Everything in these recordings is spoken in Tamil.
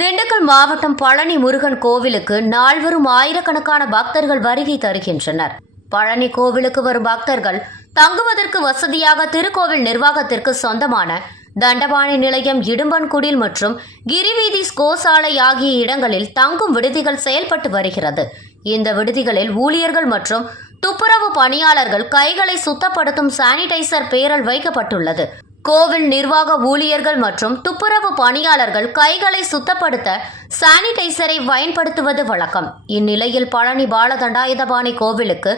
திண்டுக்கல் மாவட்டம் பழனி முருகன் கோவிலுக்கு நாள்வரும் ஆயிரக்கணக்கான பக்தர்கள் வருகை தருகின்றனர். பழனி கோவிலுக்கு வரும் பக்தர்கள் தங்குவதற்கு வசதியாக திருக்கோவில் நிர்வாகத்திற்கு சொந்தமான தண்டபாணி நிலையம், இடும்பன்குடில் மற்றும் கிரிவீதி கோசாலை ஆகிய இடங்களில் தங்கும் விடுதிகள் செயல்பட்டு வருகிறது. இந்த விடுதிகளில் ஊழியர்கள் மற்றும் துப்புரவு பணியாளர்கள் கைகளை சுத்தப்படுத்தும் சானிடைசர் பேரல் வைக்கப்பட்டுள்ளது. கோவில் நிர்வாக ஊழியர்கள் மற்றும் துப்புரவு பணியாளர்கள் கைகளை சுத்தப்படுத்த சானிடைசரை பயன்படுத்துவது வழக்கம். இந்நிலையில் பழனி பாலதண்டாயுதபாணி கோவிலுக்கு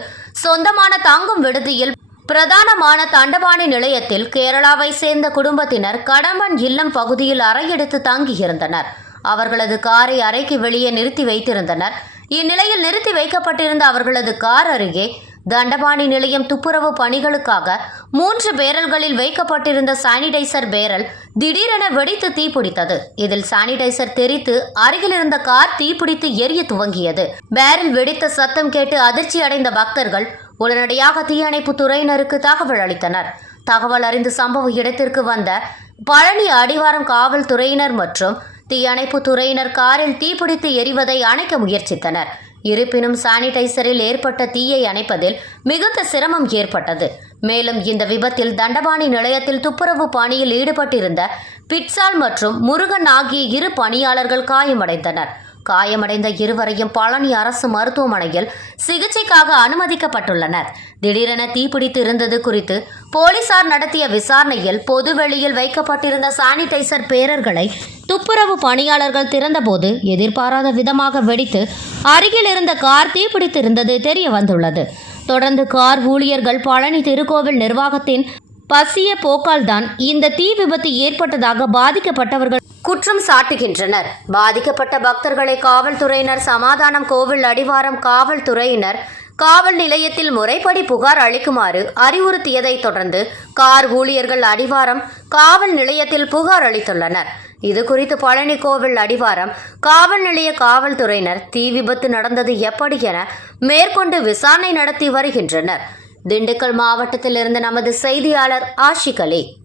சொந்தமான தங்கும் விடுதியில் பிரதானமான தண்டபாணி நிலையத்தில் கேரளாவை சேர்ந்த குடும்பத்தினர் கடம்பன் இல்லம் பகுதியில் அறை எடுத்து தங்கியிருந்தனர். அவர்களது காரை அறைக்கு வெளியே நிறுத்தி வைத்திருந்தனர். இந்நிலையில் நிறுத்தி வைக்கப்பட்டிருந்த அவர்களது கார் அருகே தண்டபாணி நிலையம் துப்புரவு பணிகளுக்காக 3 பேரல்களில் வைக்கப்பட்டிருந்த சானிடைசர் பேரல் திடீரென வெடித்து தீப்பிடித்தது. இதில் சானிடைசர் தெரித்து அருகில் இருந்த கார் தீப்பிடித்து எரிய துவங்கியது. பேரல் வெடித்த சத்தம் கேட்டு அதிர்ச்சி அடைந்த பக்தர்கள் உடனடியாக தீயணைப்பு துறையினருக்கு தகவல் அளித்தனர். தகவல் அறிந்து சம்பவ இடத்திற்கு வந்த பழனி அடிவாரம் காவல்துறையினர் மற்றும் தீயணைப்பு துறையினர் காரில் தீப்பிடித்து எரிவதை அணைக்க முயற்சித்தனர். இருப்பினும் சானிடைசரில் ஏற்பட்ட தீயை அணைப்பதில் மிகுந்த சிரமம் ஏற்பட்டது. மேலும் இந்த விபத்தில் தண்டபாணி நிலையத்தில் துப்புரவு பணியில் ஈடுபட்டிருந்த பிட்சால் மற்றும் முருகன் ஆகிய 2 பணியாளர்கள் காயமடைந்தனர். காயமடைந்த இருவரையும் பழனி அரசு மருத்துவமனையில் சிகிச்சைக்காக அனுமதிக்கப்பட்டுள்ளனர். திடீரென தீப்பிடித்து இருந்தது குறித்து போலீசார் நடத்திய விசாரணையில் பொதுவெளியில் வைக்கப்பட்டிருந்த சானிடைசர் பேரர்களை துப்புரவு பணியாளர்கள் திறந்தபோது எதிர்பாராத விதமாக வெடித்து அருகில் இருந்த கார் தீப்பிடித்திருந்தது தெரிய வந்துள்ளது. தொடர்ந்து கார் ஊழியர்கள் பழனி திருக்கோவில் நிர்வாகத்தின் பசிய போக்கால்தான் இந்த தீ விபத்து ஏற்பட்டதாக பாதிக்கப்பட்டவர்கள் குற்றம் சாட்டுகின்றனர். பாதிக்கப்பட்ட பக்தர்களை காவல்துறையினர் சமாதானம் கோவில் அடிவாரம் காவல்துறையினர் காவல் நிலையத்தில் முறைப்படி புகார் அளிக்குமாறு அறிவுறுத்தியதை தொடர்ந்து கார் ஊழியர்கள் அடிவாரம் காவல் நிலையத்தில் புகார் அளித்துள்ளனர். இதுகுறித்து பழனி கோவில் அடிவாரம் காவல் நிலைய காவல்துறையினர் தீ விபத்து நடந்தது எப்படி என மேற்கொண்டு விசாரணை நடத்தி வருகின்றனர். திண்டுக்கல் மாவட்டத்திலிருந்து நமது செய்தியாளர் ஆஷிக் அலி.